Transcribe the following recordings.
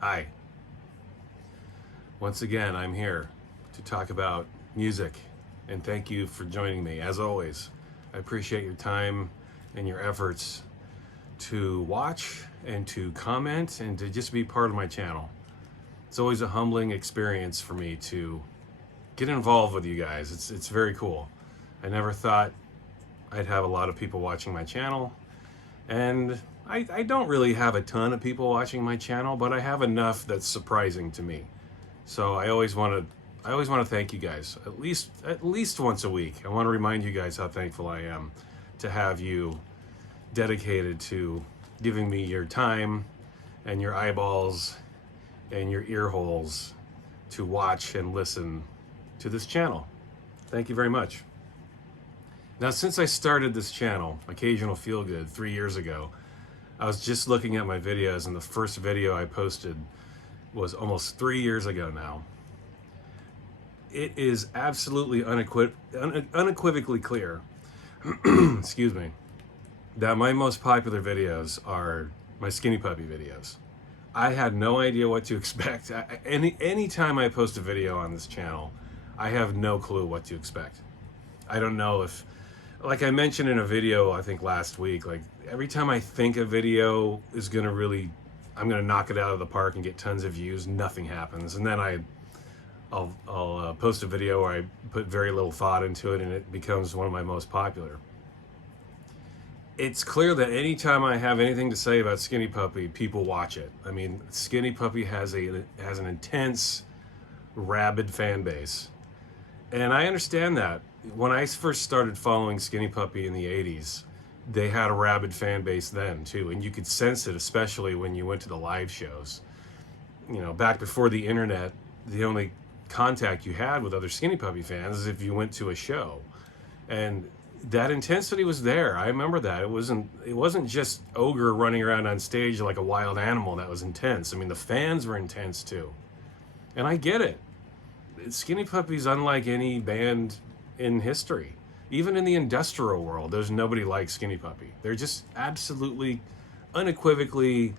Hi. Once again, I'm here to talk about music, and thank you for joining me. As always, I appreciate your time and your efforts to watch and to comment and to just be part of my channel. It's always a humbling experience for me to get involved with you guys. It's very cool. I never thought I'd have a lot of people watching my channel, and I don't really have a ton of people watching my channel, but I have enough that's surprising to me. So I always want to thank you guys at least once a week. I want to remind you guys how thankful I am to have you dedicated to giving me your time and your eyeballs and your ear holes to watch and listen to this channel. Thank you very much. Now, since I started this channel, Occasional Feel Good, 3 years ago, I was just looking at my videos, and the first video I posted was almost 3 years ago now. It is absolutely unequivocally clear, excuse me, that my most popular videos are my Skinny Puppy videos. I had no idea what to expect. Any time I post a video on this channel, I have no clue what to expect. I don't know if, like I mentioned in a video, I think last week, like every time I think a video is gonna really, I'm gonna knock it out of the park and get tons of views, nothing happens. And then I'll post a video where I put very little thought into it and it becomes one of my most popular. It's clear that anytime I have anything to say about Skinny Puppy, people watch it. I mean, Skinny Puppy has an intense, rabid fan base. And I understand that. When I first started following Skinny Puppy in the 80s, they had a rabid fan base then too, and you could sense it, especially when you went to the live shows. You know, back before the internet, the only contact you had with other Skinny Puppy fans is if you went to a show. And that intensity was there. I remember that. It wasn't just Ogre running around on stage like a wild animal that was intense. I mean, the fans were intense too. And I get it. Skinny Puppy's unlike any band in history. Even in the industrial world, there's nobody like Skinny Puppy. They're just absolutely, unequivocally,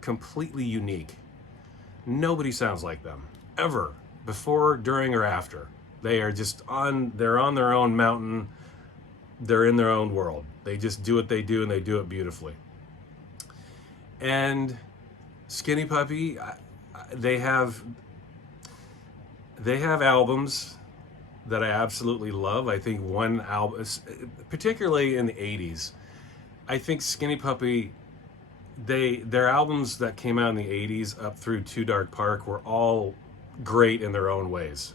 completely unique. Nobody sounds like them, ever, before, during, or after. They are just they're on their own mountain. They're in their own world. They just do what they do, and they do it beautifully. And Skinny Puppy, they have albums that I absolutely love. I think one album, particularly in the 80s, I think Skinny Puppy, their albums that came out in the 80s up through Too Dark Park were all great in their own ways.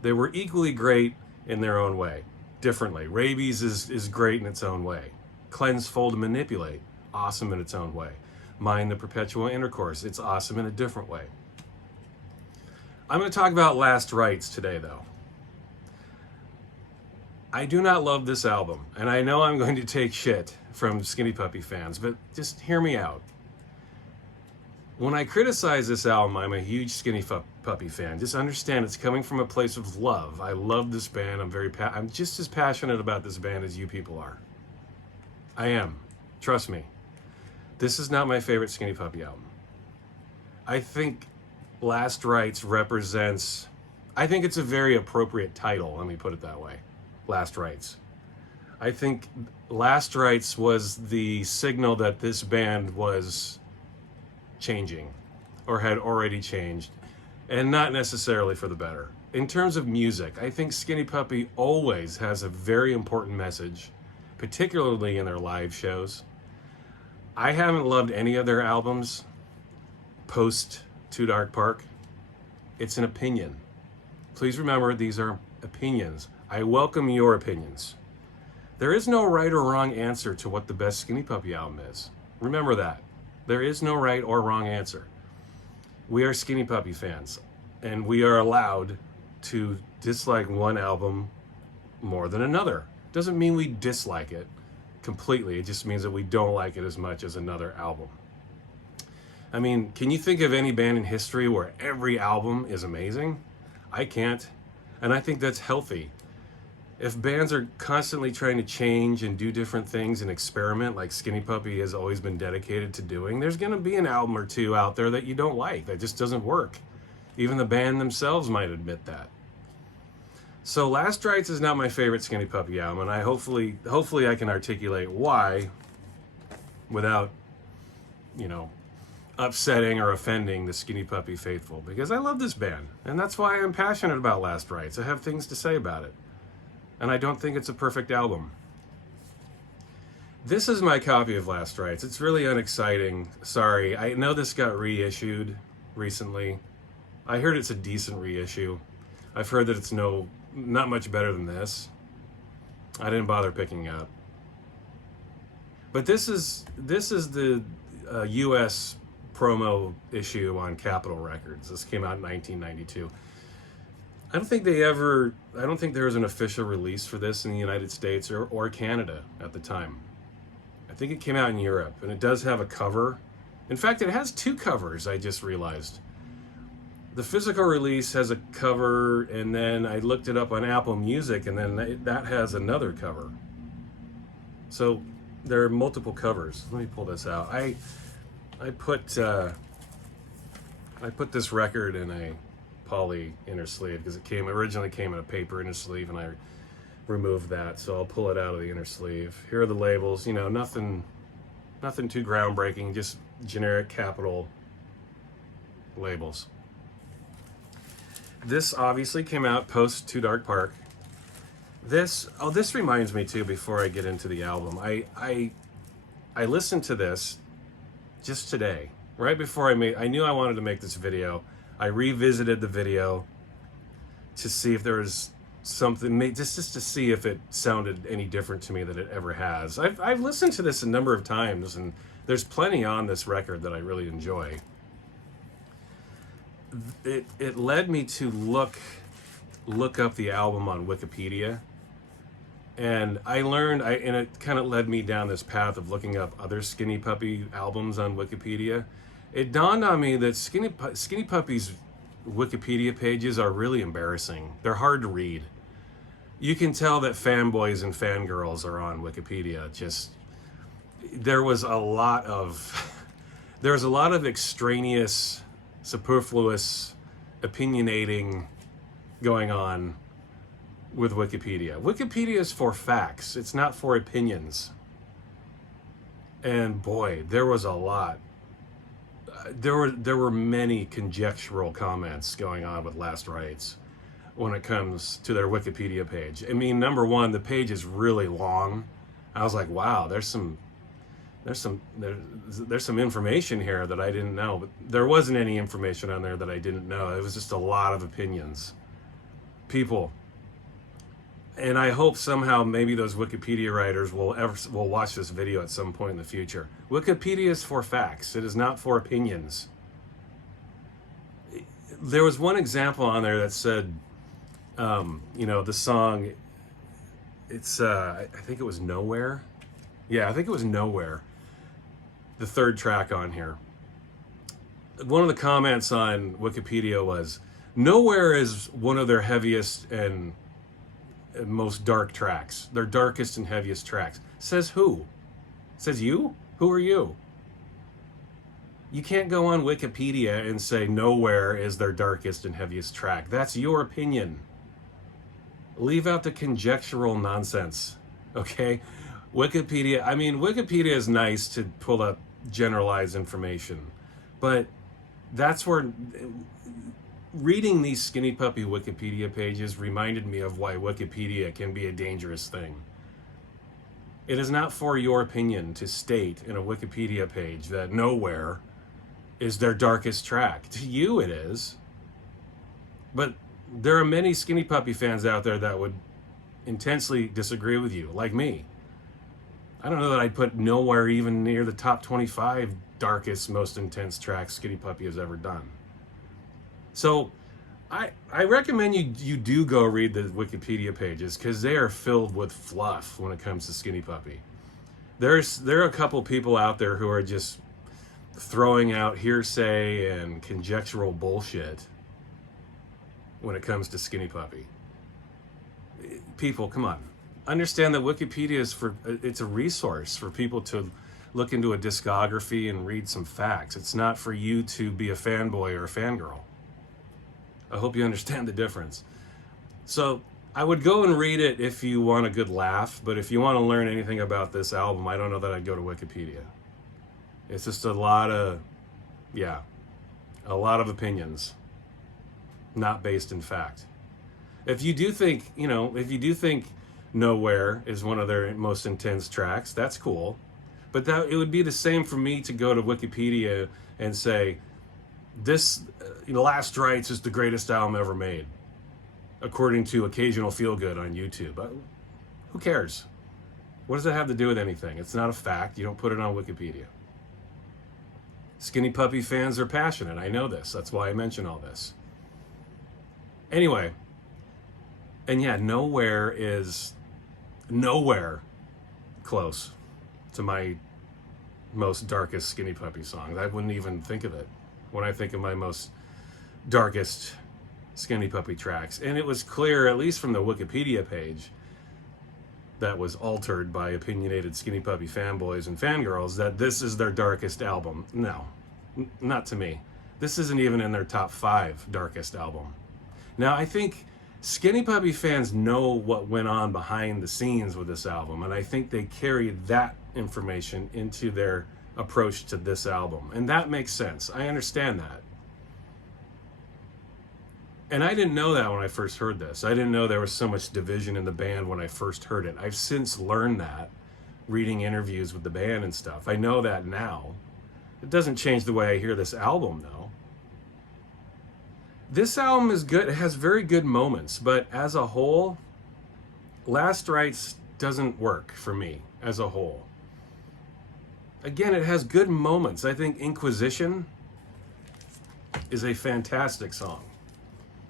They were equally great in their own way, differently. Rabies is great in its own way. Cleanse, Fold, and Manipulate, awesome in its own way. Mind the Perpetual Intercourse, it's awesome in a different way. I'm going to talk about Last Rites today, though. I do not love this album, and I know I'm going to take shit from Skinny Puppy fans, but just hear me out. When I criticize this album, I'm a huge Skinny Puppy fan. Just understand it's coming from a place of love. I love this band. I'm just as passionate about this band as you people are. I am. Trust me. This is not my favorite Skinny Puppy album. I think Last Rites represents, I think it's a very appropriate title, let me put it that way. Last Rites. I think Last Rites was the signal that this band was changing, or had already changed, and not necessarily for the better. In terms of music, I think Skinny Puppy always has a very important message, particularly in their live shows. I haven't loved any of their albums post Too Dark Park. It's an opinion. Please remember, these are opinions. I welcome your opinions. There is no right or wrong answer to what the best Skinny Puppy album is. Remember that. There is no right or wrong answer. We are Skinny Puppy fans, and we are allowed to dislike one album more than another. Doesn't mean we dislike it completely. It just means that we don't like it as much as another album. I mean, can you think of any band in history where every album is amazing? I can't, and I think that's healthy. If bands are constantly trying to change and do different things and experiment, like Skinny Puppy has always been dedicated to doing, there's going to be an album or two out there that you don't like, that just doesn't work. Even the band themselves might admit that. So Last Rites is not my favorite Skinny Puppy album, and I hopefully I can articulate why without, you know, upsetting or offending the Skinny Puppy faithful, because I love this band, and that's why I'm passionate about Last Rites. I have things to say about it, and I don't think it's a perfect album. This is my copy of Last Rites. It's really unexciting. Sorry, I know this got reissued recently. I heard it's a decent reissue. I've heard that it's not much better than this. I didn't bother picking up. But this is the U.S. promo issue on Capitol Records. This came out in 1992. I don't think there was an official release for this in the United States or Canada at the time. I think it came out in Europe, and it does have a cover. In fact, it has two covers, I just realized. The physical release has a cover, and then I looked it up on Apple Music, and then that has another cover. So there are multiple covers. Let me pull this out. I put this record in a poly inner sleeve because it originally came in a paper inner sleeve, and I removed that, so I'll pull it out of the inner sleeve. Here are the labels. You know, nothing too groundbreaking, just generic Capitol labels. This obviously came out post Too Dark Park. This reminds me too, before I get into the album, I listened to this just today, right before I knew I wanted to make this video. I revisited the video to see if there was something, just to see if it sounded any different to me than it ever has. I've listened to this a number of times, and there's plenty on this record that I really enjoy. It led me to look up the album on Wikipedia, and and it kind of led me down this path of looking up other Skinny Puppy albums on Wikipedia. It dawned on me that Skinny Puppy's Wikipedia pages are really embarrassing. They're hard to read. You can tell that fanboys and fangirls are on Wikipedia. There was a lot of extraneous, superfluous, opinionating going on with Wikipedia. Wikipedia is for facts. It's not for opinions. And boy, there was a lot. There were many conjectural comments going on with Last Rites when it comes to their Wikipedia page. I mean, number one, the page is really long. I was like, wow, there's some information here that I didn't know. But there wasn't any information on there that I didn't know. It was just a lot of opinions. People. And I hope somehow maybe those Wikipedia writers will watch this video at some point in the future. Wikipedia is for facts. It is not for opinions. There was one example on there that said, the song, I think it was Nowhere. Yeah, I think it was Nowhere. The third track on here. One of the comments on Wikipedia was, Nowhere is one of their heaviest and most dark tracks. Their darkest and heaviest tracks. Says who? Says you? Who are you? You can't go on Wikipedia and say Nowhere is their darkest and heaviest track. That's your opinion. Leave out the conjectural nonsense, okay? Wikipedia is nice to pull up generalized information, but that's where reading these Skinny Puppy Wikipedia pages reminded me of why Wikipedia can be a dangerous thing. It is not for your opinion to state in a Wikipedia page that Nowhere is their darkest track. To you it is. But there are many Skinny Puppy fans out there that would intensely disagree with you, like me. I don't know that I'd put Nowhere even near the top 25 darkest, most intense tracks Skinny Puppy has ever done. So I recommend you do go read the Wikipedia pages, because they are filled with fluff when it comes to Skinny Puppy. There are a couple people out there who are just throwing out hearsay and conjectural bullshit when it comes to Skinny Puppy. People, come on. Understand that Wikipedia is it's a resource for people to look into a discography and read some facts. It's not for you to be a fanboy or a fangirl. I hope you understand the difference. So I would go and read it if you want a good laugh, but if you want to learn anything about this album, I don't know that I'd go to Wikipedia. It's just a lot of opinions, not based in fact. If you do think, Nowhere is one of their most intense tracks, that's cool. But that it would be the same for me to go to Wikipedia and say, this Last Rites is the greatest album ever made, according to Occasional Feel Good on YouTube. Who cares? What does that have to do with anything? It's not a fact. You don't put it on Wikipedia. Skinny Puppy fans are passionate. I know this. That's why I mention all this. Anyway, and yeah, Nowhere is nowhere close to my most darkest Skinny Puppy songs. I wouldn't even think of it when I think of my most darkest Skinny Puppy tracks. And it was clear, at least from the Wikipedia page that was altered by opinionated Skinny Puppy fanboys and fangirls, that this is their darkest album. No, not to me. This isn't even in their top 5 darkest album. Now, I think Skinny Puppy fans know what went on behind the scenes with this album, and I think they carry that information into their approach to this album. And that makes sense. I understand that. And I didn't know that when I first heard this. I didn't know there was so much division in the band when I first heard it. I've since learned that, reading interviews with the band and stuff. I know that now. It doesn't change the way I hear this album, though. This album is good. It has very good moments, but as a whole, Last Rites doesn't work for me as a whole. Again, it has good moments. I think Inquisition is a fantastic song.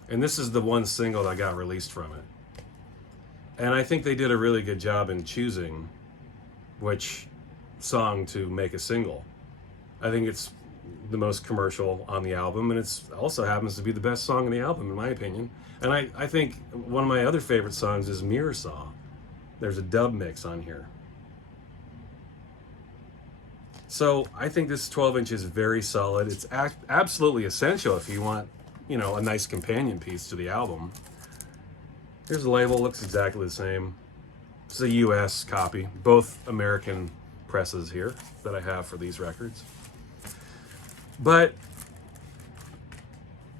And this is the one single that got released from it. And I think they did a really good job in choosing which song to make a single. I think it's the most commercial on the album, and it also happens to be the best song on the album, in my opinion. And I think one of my other favorite songs is Mirror Saw. There's a dub mix on here. So I think this 12-inch is very solid. It's absolutely essential if you want, a nice companion piece to the album. Here's the label, looks exactly the same. It's a US copy, both American presses here that I have for these records. But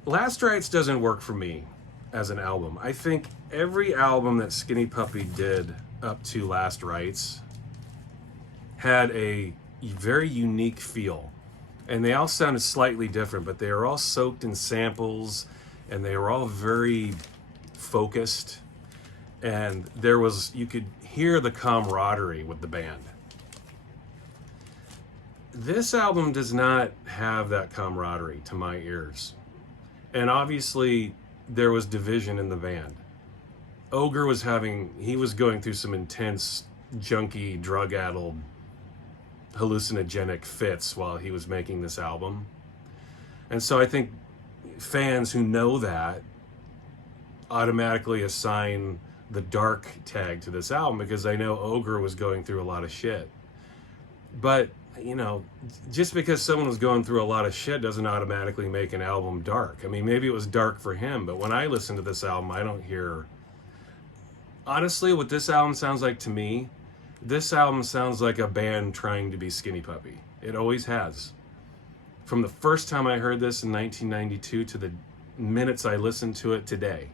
Last Rites doesn't work for me as an album. I think every album that Skinny Puppy did up to Last Rites had a very unique feel. And they all sounded slightly different, but they were all soaked in samples, and they were all very focused. And you could hear the camaraderie with the band. This album does not have that camaraderie to my ears. And obviously, there was division in the band. Ogre was going through some intense, junky, drug-addled, hallucinogenic fits while he was making this album. And so I think fans who know that automatically assign the dark tag to this album because I know Ogre was going through a lot of shit. But just because someone was going through a lot of shit doesn't automatically make an album dark. I mean, maybe it was dark for him, but when I listen to this album, I don't hear... Honestly, what this album sounds like to me, this album sounds like a band trying to be Skinny Puppy. It always has. From the first time I heard this in 1992 to the minutes I listened to it today,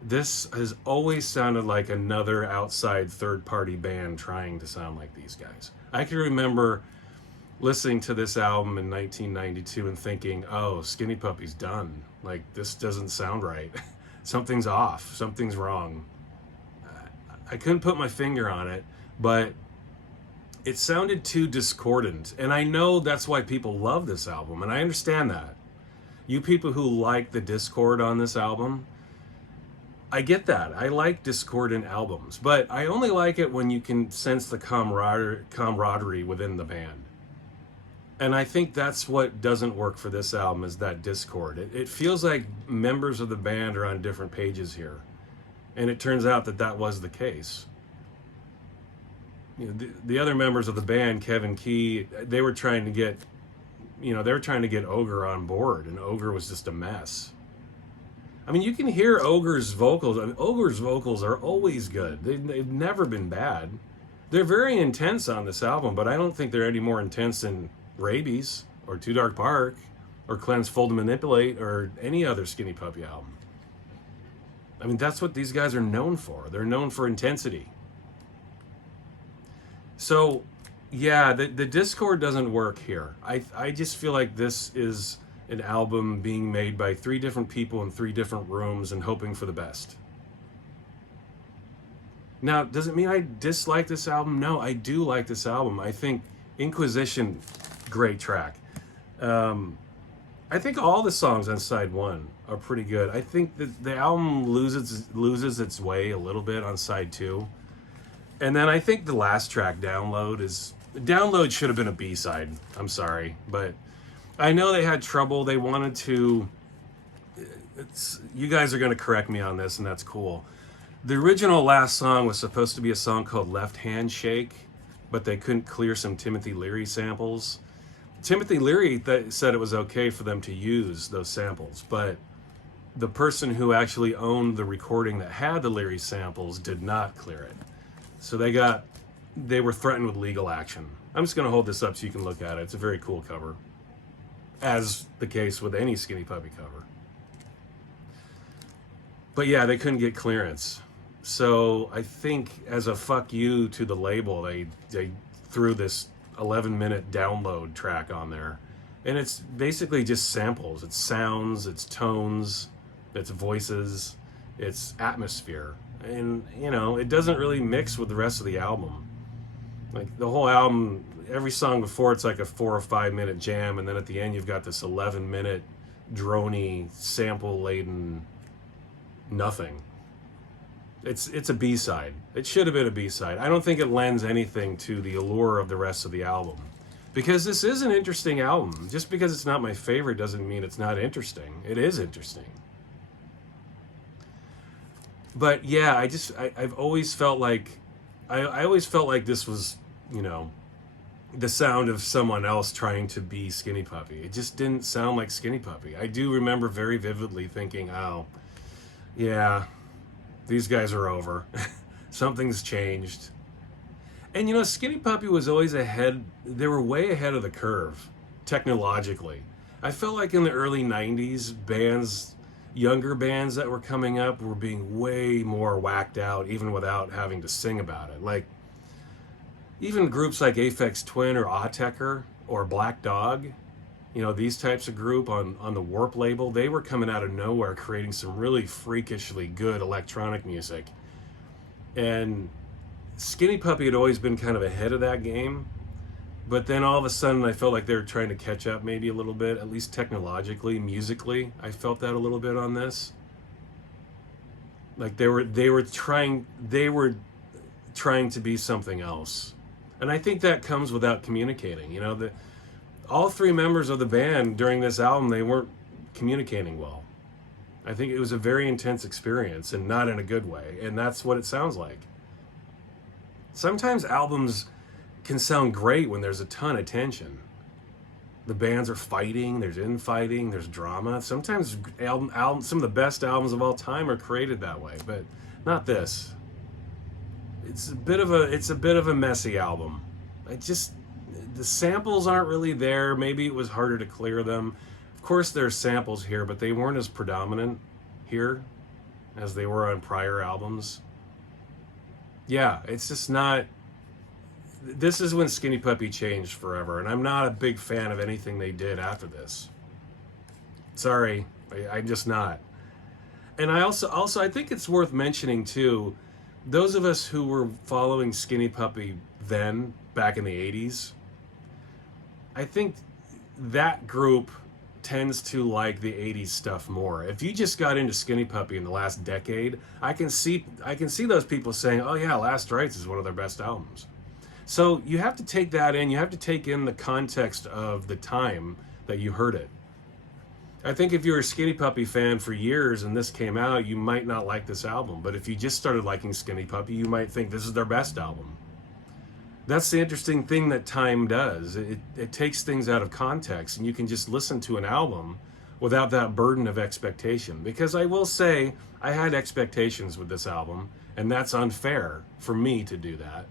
this has always sounded like another outside third-party band trying to sound like these guys. I can remember listening to this album in 1992 and thinking, oh, Skinny Puppy's done. Like, this doesn't sound right. Something's off. Something's wrong. I couldn't put my finger on it, but it sounded too discordant. And I know that's why people love this album, and I understand that. You people who like the discord on this album, I get that. I like discordant albums, but I only like it when you can sense the camaraderie within the band. And I think that's what doesn't work for this album, is that discord. It feels like members of the band are on different pages here. And it turns out that that was the case. You know, the other members of the band, Kevin Key, they were trying to get, they were trying to get Ogre on board, and Ogre was just a mess. I mean, you can hear Ogre's vocals. I mean, Ogre's vocals are always good. They've never been bad. They're very intense on this album, but I don't think they're any more intense than Rabies or Too Dark Park or Cleanse, Fold, and Manipulate or any other Skinny Puppy album. I mean, that's what these guys are known for. They're known for intensity. So, yeah, the Discord doesn't work here. I just feel like this is an album being made by 3 different people in 3 different rooms and hoping for the best. Now, does it mean I dislike this album? No, I do like this album. I think Inquisition, great track. I think all the songs on side 1 are pretty good. I think that the album loses its way a little bit on side 2. And then I think the last track, Download should have been a B-side. I'm sorry, but I know they had trouble. They wanted to, you guys are going to correct me on this, and that's cool. The original last song was supposed to be a song called Left Hand Shake, but they couldn't clear some Timothy Leary samples. Timothy Leary said it was okay for them to use those samples, but the person who actually owned the recording that had the Leary samples did not clear it. So they were threatened with legal action. I'm just going to hold this up so you can look at it. It's a very cool cover, as the case with any Skinny Puppy cover. But yeah, they couldn't get clearance. So I think as a fuck you to the label, they threw this 11-minute download track on there. And it's basically just samples. It's sounds, it's tones, it's voices, it's atmosphere. And, it doesn't really mix with the rest of the album. Like, the whole album, every song before, it's like a 4 or 5 minute jam, and then at the end you've got this 11-minute drony, sample-laden nothing. It's a B-side. It should have been a B-side. I don't think it lends anything to the allure of the rest of the album. Because this is an interesting album. Just because it's not my favorite doesn't mean it's not interesting. It is interesting. But yeah, I've always felt like, I always felt like this was, the sound of someone else trying to be Skinny Puppy. It just didn't sound like Skinny Puppy. I do remember very vividly thinking, oh, yeah, these guys are over. Something's changed. And Skinny Puppy was always ahead. They were way ahead of the curve, technologically. I felt like in the early 90s, younger bands that were coming up were being way more whacked out, even without having to sing about it. Like, even groups like Aphex Twin or Autechre or Black Dog, these types of group on the Warp label, they were coming out of nowhere creating some really freakishly good electronic music. And Skinny Puppy had always been kind of ahead of that game, but then all of a sudden I felt like they were trying to catch up maybe a little bit, at least technologically, musically. I felt that a little bit on this. Like they were trying to be something else. And I think that comes without communicating. All 3 members of the band during this album, they weren't communicating well. I think it was a very intense experience, and not in a good way, and that's what it sounds like. Sometimes albums can sound great when there's a ton of tension. The bands are fighting, there's infighting, there's drama. Sometimes some of the best albums of all time are created that way, but not this. It's a bit of a messy album. The samples aren't really there. Maybe it was harder to clear them. Of course there's samples here, but they weren't as predominant here as they were on prior albums. Yeah, it's just not... This is when Skinny Puppy changed forever, and I'm not a big fan of anything they did after this. Sorry, I'm just not. And I also I think it's worth mentioning too, those of us who were following Skinny Puppy then, back in the 80s, I think that group tends to like the 80s stuff more. If you just got into Skinny Puppy in the last decade, I can see those people saying, oh yeah, Last Rites is one of their best albums. So you have to take that in. You have to take in the context of the time that you heard it. I think if you were a Skinny Puppy fan for years and this came out, you might not like this album. But if you just started liking Skinny Puppy, you might think this is their best album. That's the interesting thing that time does. It takes things out of context, and you can just listen to an album without that burden of expectation. Because I will say, I had expectations with this album, and that's unfair for me to do that.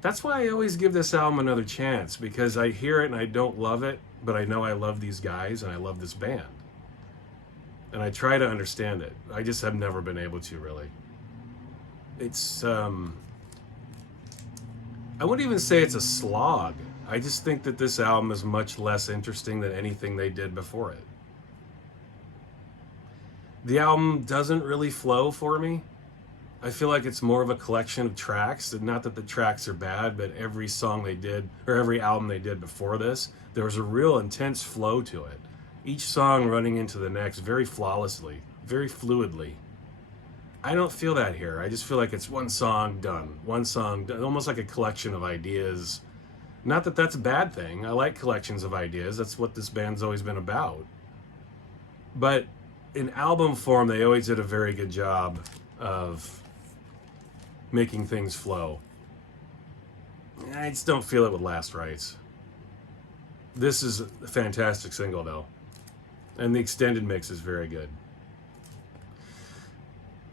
That's why I always give this album another chance, because I hear it and I don't love it, but I know I love these guys and I love this band. And I try to understand it. I just have never been able to, really. It's, I wouldn't even say it's a slog. I just think that this album is much less interesting than anything they did before it. The album doesn't really flow for me. I feel like it's more of a collection of tracks. Not that the tracks are bad, but every song they did, or every album they did before this, there was a real intense flow to it. Each song running into the next very flawlessly, very fluidly. I don't feel that here. I just feel like it's one song done. One song done, almost like a collection of ideas. Not that that's a bad thing. I like collections of ideas. That's what this band's always been about. But in album form, they always did a very good job of making things flow. I just don't feel it with Last Rites. This is a fantastic single, though. And the extended mix is very good.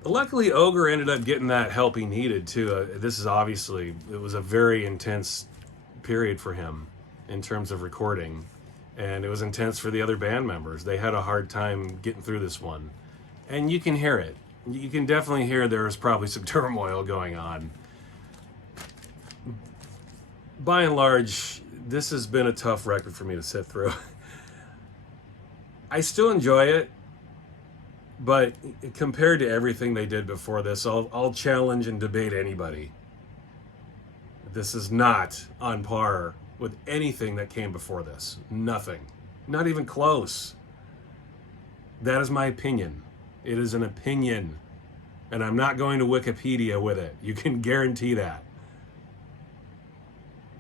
Luckily, Ogre ended up getting that help he needed, too. This is obviously, it was a very intense period for him in terms of recording. And it was intense for the other band members. They had a hard time getting through this one. And you can hear it. You can definitely hear there's probably some turmoil going on. By and large, this has been a tough record for me to sit through. I still enjoy it, but compared to everything they did before this, I'll challenge and debate anybody. This is not on par with anything that came before this. Nothing. Not even close. That is my opinion. It is an opinion. And I'm not going to Wikipedia with it. You can guarantee that.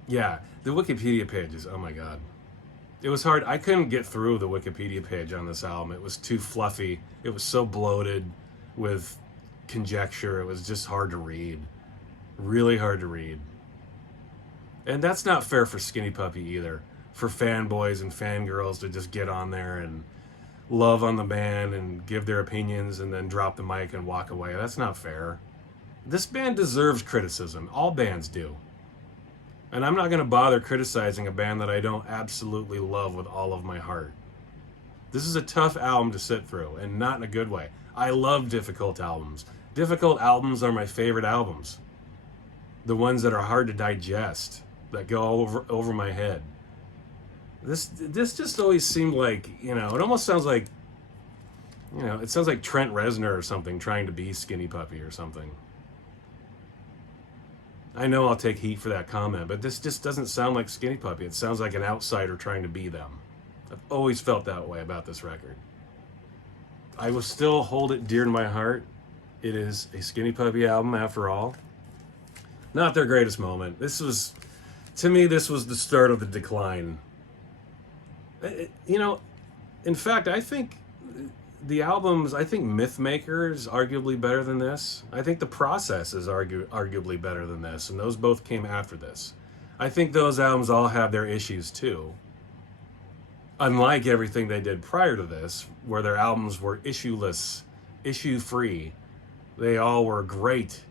Yeah, the Wikipedia pages, oh my God. It was hard. I couldn't get through the Wikipedia page on this album. It was too fluffy. It was so bloated with conjecture. It was just hard to read. Really hard to read. And that's not fair for Skinny Puppy either. For fanboys and fangirls to just get on there and love on the band and give their opinions and then drop the mic and walk away. That's not fair. This band deserves criticism. All bands do. And I'm not going to bother criticizing a band that I don't absolutely love with all of my heart. This is a tough album to sit through, and not in a good way. I love difficult albums. Difficult albums are my favorite albums. The ones that are hard to digest, that go over my head. This just always seemed like, it almost sounds like, it sounds like Trent Reznor or something trying to be Skinny Puppy or something. I know I'll take heat for that comment, but this just doesn't sound like Skinny Puppy. It sounds like an outsider trying to be them. I've always felt that way about this record. I will still hold it dear to my heart. It is a Skinny Puppy album after all. Not their greatest moment. To me, this was the start of the decline. In fact, I think the albums, Mythmaker is arguably better than this. I think The Process is arguably better than this, and those both came after this. I think those albums all have their issues too. Unlike everything they did prior to this, where their albums were issueless, issue-free, they all were great.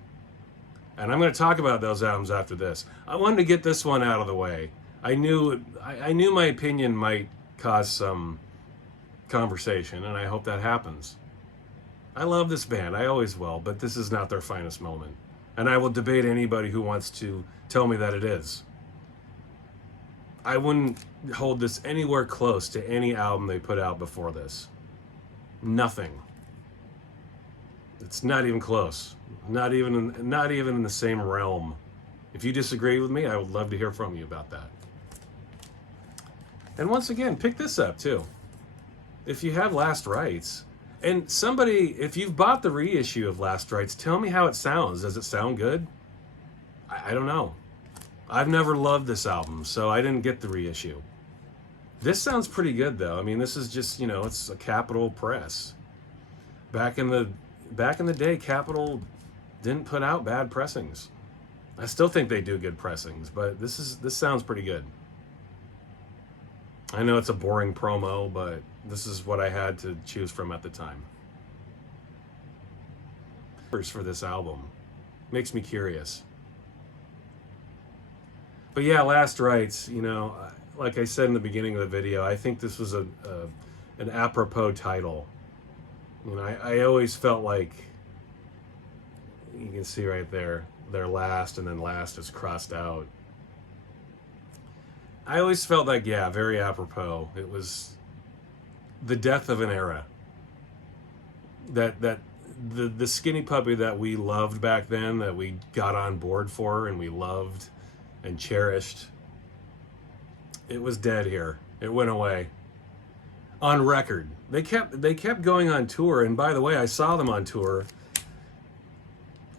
And I'm going to talk about those albums after this. I wanted to get this one out of the way. I knew my opinion might cause some conversation, and I hope that happens. I love this band, I always will, but this is not their finest moment. And I will debate anybody who wants to tell me that it is. I wouldn't hold this anywhere close to any album they put out before this. Nothing. It's not even close. Not even in the same realm. If you disagree with me, I would love to hear from you about that. And once again, pick this up too. If you have Last Rites, and somebody, if you've bought the reissue of Last Rites, tell me how it sounds. Does it sound good? I don't know. I've never loved this album, so I didn't get the reissue. This sounds pretty good though. I mean, this is just, you know, it's a Capitol press. Back in the day, Capitol didn't put out bad pressings. I still think they do good pressings, but this sounds pretty good. I know it's a boring promo, but this is what I had to choose from at the time. For this album makes me curious. But yeah, Last Rites, you know, like I said in the beginning of the video, I think this was an apropos title. You know, I always felt like, you can see right there, they're last, and then last is crossed out. I always felt like, yeah, very apropos. It was the death of an era. That the Skinny Puppy that we loved back then, that we got on board for and we loved and cherished, it was dead here. It went away. On record. They kept going on tour, and by the way, I saw them on tour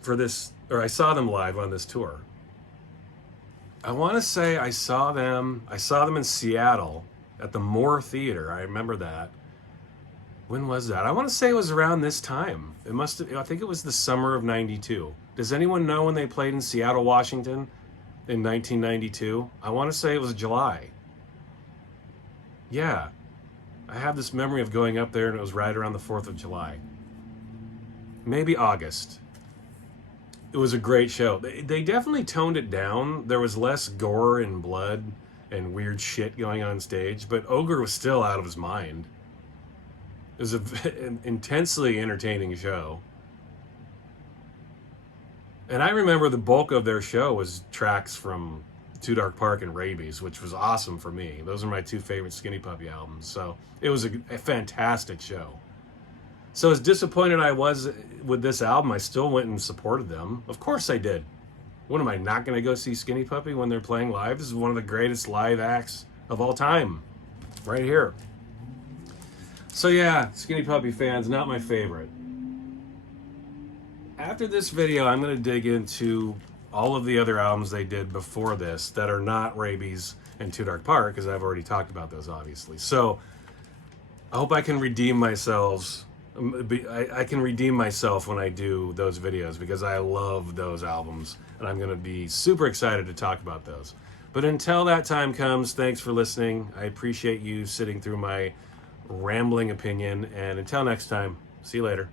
for this, or I saw them live on this tour. I want to say I saw them in Seattle at the Moore Theater. I remember that. When was that? I want to say it was around this time. I think it was the summer of 92. Does anyone know when they played in Seattle, Washington in 1992? I want to say it was July. Yeah. I have this memory of going up there and it was right around the 4th of July. Maybe August. It was a great show. They definitely toned it down. There was less gore and blood and weird shit going on stage, but Ogre was still out of his mind. It was an intensely entertaining show. And I remember the bulk of their show was tracks from Too Dark Park and Rabies, which was awesome for me. Those are my two favorite Skinny Puppy albums. So it was a fantastic show. So as disappointed I was with this album, I still went and supported them. Of course I did. What am I, not going to go see Skinny Puppy when they're playing live? This is one of the greatest live acts of all time. Right here. So yeah, Skinny Puppy fans, not my favorite. After this video, I'm going to dig into all of the other albums they did before this that are not Rabies and Too Dark Park, because I've already talked about those, obviously. So I hope I can redeem myself. I can redeem myself when I do those videos, because I love those albums, and I'm going to be super excited to talk about those. But until that time comes, thanks for listening. I appreciate you sitting through my rambling opinion, and until next time, see you later.